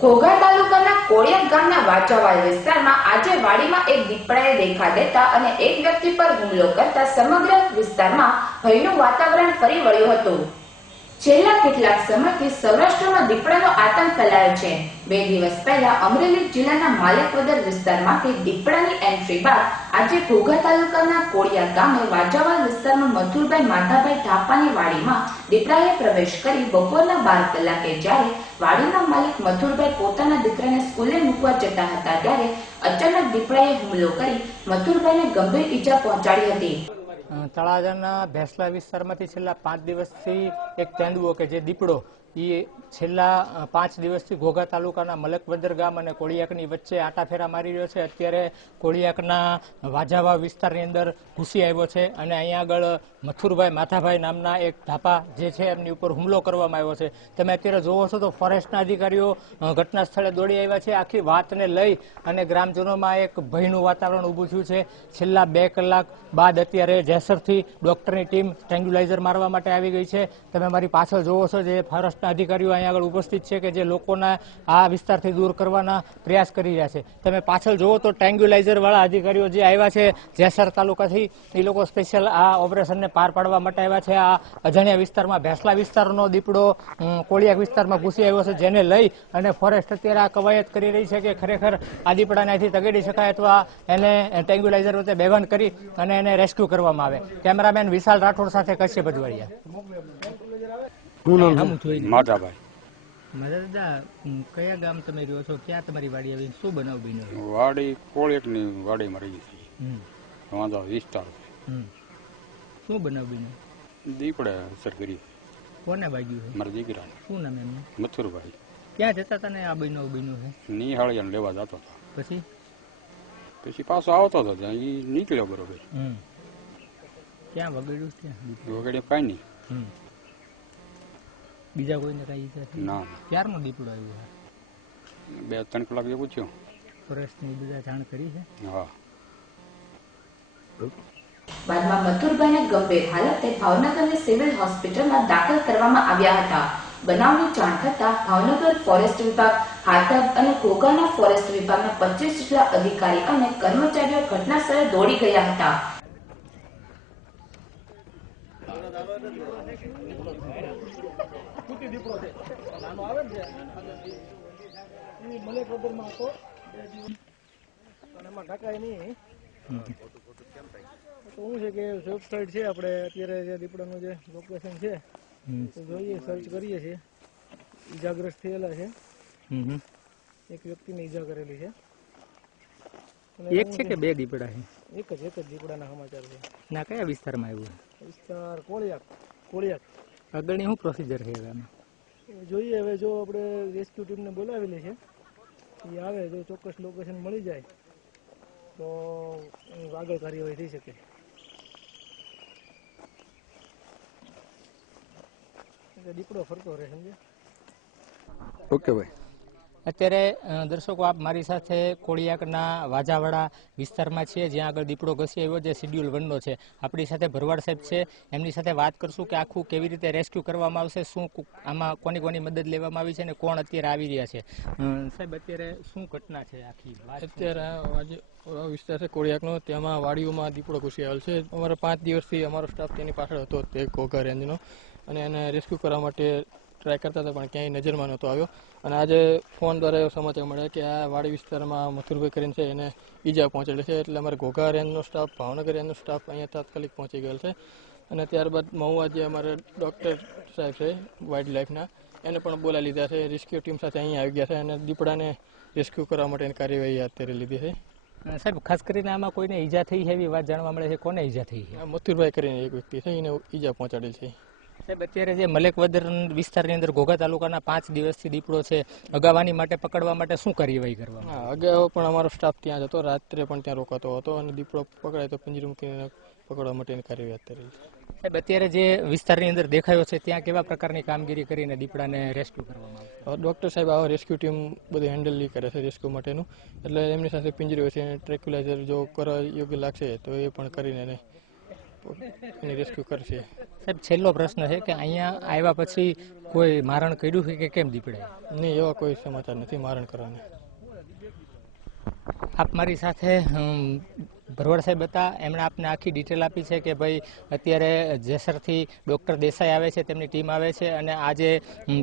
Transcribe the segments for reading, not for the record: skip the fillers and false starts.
ઘોઘા તાલુકાના કોળિયા ગામના વાચાવાડ વિસ્તારમાં આજે વાડીમાં એક દીપડાએ દેખા દેતા અને એક વ્યક્તિ પર હુમલો કરતા સમગ્ર વિસ્તારમાં ભયનું વાતાવરણ ફરી વળ્યું હતું। છેલ્લા કેટલાક સમયથી સૌરાષ્ટ્રમાં દીપડાનો આતંક ફેલાયો છે। 2 દિવસ પહેલા અમરેલી જિલ્લાના માલેકવદર વિસ્તારમાંથી દીપડાની એન્ટ્રી બાદ આજે ઘોઘા તાલુકાના કોળિયા ગામે વાજાવાડ વિસ્તારમાં મથુરભાઈ માધાભાઈ ઢાપાની વાડીમાં દીપડાએ પ્રવેશ કરી બપોરના 12 કલાકે જ્યારે વાડીના માલિક મથુરભાઈ પોતાના દીકરાને સ્કૂલે મૂકવા જતા હતા ત્યારે અચાનક દીપડાએ હુમલો કરી મથુરભાઈને ગંભીર ઈજા પહોંચાડી હતી। તળાજાના ભેંસલા વિસ્તારમાંથી છેલ્લા 5 દિવસથી એક તેંડુઓ કે જે દીપડો એ છેલ્લા 5 દિવસથી ઘોઘા તાલુકાના મલકવદર ગામ અને કોળિયાકની વચ્ચે આંટાફેરા મારી રહ્યો છે। અત્યારે કોળિયાકના વાજાવા વિસ્તારની અંદર ઘૂસી આવ્યો છે અને અહીંયા આગળ મથુરભાઈ માથાભાઈ નામના એક ઢાપા જે છે એમની ઉપર હુમલો કરવામાં આવ્યો છે। તમે અત્યારે જોવો છો તો ફોરેસ્ટના અધિકારીઓ ઘટના સ્થળે દોડી આવ્યા છે। આખી વાતને લઈ અને ગ્રામજનોમાં એક ભયનું વાતાવરણ ઊભું થયું છે। છેલ્લા 2 કલાક બાદ અત્યારે જેસરથી ડોક્ટરની ટીમ સ્ટ્રેંગ્યુલાઇઝર મારવા માટે આવી ગઈ છે। તમે મારી પાછળ જોવો છો જે ફોરેસ્ટના અધિકારીઓ અહીંયા આગળ ઉપસ્થિત છે કે જે લોકોના આ વિસ્તારથી દૂર કરવાના પ્રયાસ કરી રહ્યા છે। તમે પાછળ જોવો તો ટ્રેંગ્યુલાઇઝર વાળા અધિકારીઓ જે આવ્યા છે જેસર તાલુકાથી એ લોકો સ્પેશિયલ આ ઓપરેશનને પાર પાડવા માટે આવ્યા છે। આ અજાણ્યા વિસ્તારમાં ભેંસલા વિસ્તારનો દીપડો કોળિયાક વિસ્તારમાં ઘૂસી આવ્યો છે જેને લઈ અને ફોરેસ્ટ અત્યારે આ કવાયત કરી રહી છે કે ખરેખર આ દીપડાને અહીંથી તગેડી શકાય અથવા એને ટ્રેંગ્યુલાઇઝર વચ્ચે બેભાન કરી અને એને રેસ્ક્યુ કરવામાં આવે। કેમેરામેન વિશાલ રાઠોડ સાથે કશ્યપ અજવાળિયા। માધાભાઈ દાદા કયા ગામ તમે રહ્યો છો, ક્યાં તમારી વાડી આવી, શું બનાવ બન્યો? વાડી કોળિયાકની વાડીમાં રહી છે વાંધો વિસ્તાર। શું બનાવ બન્યો? દીપડે અસર કરી। કોને વાગ્યું છે? મારા દીકરા। શું નામ એમનું? મથુરભાઈ। ક્યાં જતા હતા ને આ બનાવ બન્યો છે? નિહાળિયાને લેવા જતો હતો, પછી પાછો આવતો હતો ત્યાં એ નીકળ્યો બરોબર। ક્યાં વગડ્યું? ત્યાં વગડે કાંઈ નહીં। બીજા કોઈને કઈ ઈચ્છા છે? ના। ક્યારનો દીપડો આવ્યો? 2-3 કલાક જેવું થયું। ફોરેસ્ટની બધા જાણ કરી છે? હા। બાદમાં મથુરભાઈને ગંભીર હાલતે ભાવનગરની સિવિલ હોસ્પિટલમાં દાખલ કરવામાં આવ્યા હતા। બનાવની જાણ થતાં ભાવનગર ફોરેસ્ટ વિભાગ, હાથબ અને ઘોઘાના ફોરેસ્ટ વિભાગના 25 જેટલા અધિકારી અને કર્મચારીઓ ઘટના સ્થળે દોડી ગયા હતા। શું છે કે સેફ સાઈડ છે આપણે અત્યારે જે દીપડાનું જે લોકેશન છે જોઈએ, સર્ચ કરીએ છીએ। ઈજાગ્રસ્ત થયેલા છે, એક વ્યક્તિને ઈજા કરેલી છે। એક છે કે 2 દીપડા છે? એક જ દીપડાના સમાચાર છે। ના કયા વિસ્તારમાં આવ્યું? વિસ્તાર કોળિયાક। આગળની શું પ્રોસિજર છે એમાં? જોઈએ હવે જો આપણે રેસ્ક્યુ ટીમને બોલાવેલી છે, એ આવે જો ચોક્કસ લોકેશન મળી જાય તો આગળ કાર્યવાહી થઈ શકે। દીપડો ફરતો રહે, સમજે? ઓકે ભાઈ। અત્યારે દર્શકો આપ મારી સાથે કોળિયાકના વાજાવાડા વિસ્તારમાં છીએ જ્યાં આગળ દીપડો ઘસી આવ્યો જે શિડ્યુલ 1નો છે। આપણી સાથે ભરવાડ સાહેબ છે, એમની સાથે વાત કરશું કે આખું કેવી રીતે રેસ્ક્યુ કરવામાં આવશે, શું આમાં કોની કોની મદદ લેવામાં આવી છે અને કોણ અત્યારે આવી રહ્યા છે। સાહેબ અત્યારે શું ઘટના છે આખી? અત્યારે વિસ્તાર છે કોળિયાકનો, તેમાં વાડીઓમાં દીપડો ઘૂસી આવેલ છે। અમારા 5 દિવસથી અમારો સ્ટાફ તેની પાછળ હતો, તે ઘોઘા રેન્જનો, અને એને રેસ્ક્યુ કરવા માટે ટ્રાય કરતા હતા પણ ક્યાંય નજરમાં નહોતો આવ્યો। અને આજે ફોન દ્વારા એવો સમાચાર મળ્યા કે આ વાડી વિસ્તારમાં મથુરભાઈ કરીને છે એને ઈજા પહોંચેલી છે, એટલે અમારે ઘોઘા રેન્જનો સ્ટાફ, ભાવનગર રેન્જનો સ્ટાફ અહીંયા તાત્કાલિક પહોંચી ગયેલ છે। અને ત્યારબાદ મહુવા જે અમારે ડૉક્ટર સાહેબ છે વાઇલ્ડ લાઈફના, એને પણ બોલાવી લીધા છે, રેસ્ક્યુ ટીમ સાથે અહીંયા આવી ગયા છે અને દીપડાને રેસ્ક્યુ કરવા માટેની કાર્યવાહી અત્યારે લીધી છે। સાહેબ ખાસ કરીને આમાં કોઈને ઈજા થઈ છે એવી વાત જાણવા મળે છે, કોને ઈજા થઈ છે? મથુરભાઈ કરીને એક વ્યક્તિ છે, એને ઈજા પહોંચાડેલ છે। સાહેબ અત્યારે જે મલેકવદર વિસ્તારની અંદર ઘોઘા તાલુકાના 5 દિવસથી દીપડો છે, અગાવાની માટે પકડવા માટે શું કાર્યવાહી કરવામાં? અગાઉ પણ અમારો સ્ટાફ ત્યાં જ હતો, રાત્રે પણ ત્યાં રોકાતો હતો અને દીપડો પકડાય તો પિંજરી મૂકીને પકડવા માટેની કાર્યવાહી અત્યારે છે। સાહેબ અત્યારે જે વિસ્તારની અંદર દેખાયો છે ત્યાં કેવા પ્રકારની કામગીરી કરીને દીપડાને રેસ્ક્યુ કરવામાં આવે? ડૉક્ટર સાહેબ આવા રેસ્ક્યુ ટીમ બધું હેન્ડલ કરે છે રેસ્ક્યુ માટેનું, એટલે એમની સાથે પિંજરી હોય છે, ટ્રેક્યુલાઇઝર જો કરવા યોગ્ય લાગશે તો એ પણ કરીને એને રેસ્ક્યુ કરશે. સાહેબ છેલ્લો પ્રશ્ન છે કે અહીંયા આવ્યા પછી કોઈ મારણ કર્યું છે કે કેમ દીપડે? નહીં, એવા કોઈ સમાચાર નથી મારણ કરવાના. આપ મારી સાથે ભરવાડ સાહેબ હતા, એમણે આપને આખી ડિટેલ આપી છે કે ભાઈ અત્યારે જેસરથી ડૉક્ટર દેસાઈ આવે છે, તેમની ટીમ આવે છે અને આ જે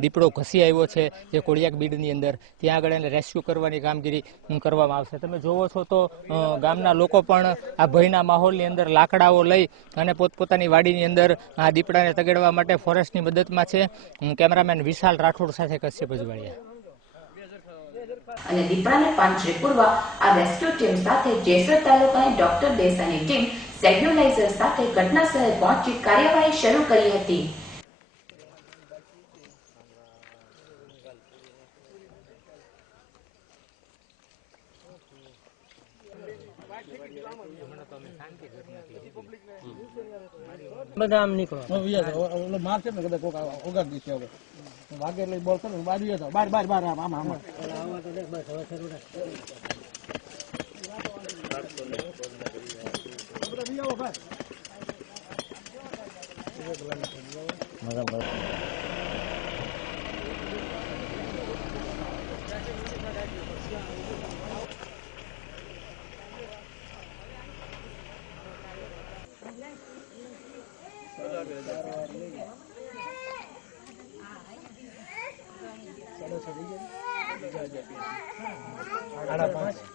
દીપડો ઘસી આવ્યો છે જે કોળિયાક બીડની અંદર, ત્યાં આગળ એને રેસ્ક્યુ કરવાની કામગીરી કરવામાં આવશે. તમે જોવો છો તો ગામના લોકો પણ આ ભયના માહોલની અંદર લાકડાઓ લઈ અને પોતપોતાની વાડીની અંદર આ દીપડાને તગેડવા માટે ફોરેસ્ટની મદદમાં છે. કેમેરામેન વિશાલ રાઠોડ સાથે કશ્યપ અજવાળિયા. અને દીપડાને પાંજરે પૂરવા આ રેસ્ક્યુ ટીમ સાથે જેસર તાલુકાની ડોક્ટર દેસાઈની ટીમ સેગ્યુલાઇઝર સાથે ઘટના સ્થળે પહોંચી કાર્યવાહી શરૂ કરી હતી. બધા આમ નીકળો માર છે ને કદાચ ઓગાડ દીશે હવે વાગે એટલે બોલ કરે બાર બાર બાર બાર આમ આમ સાડા 5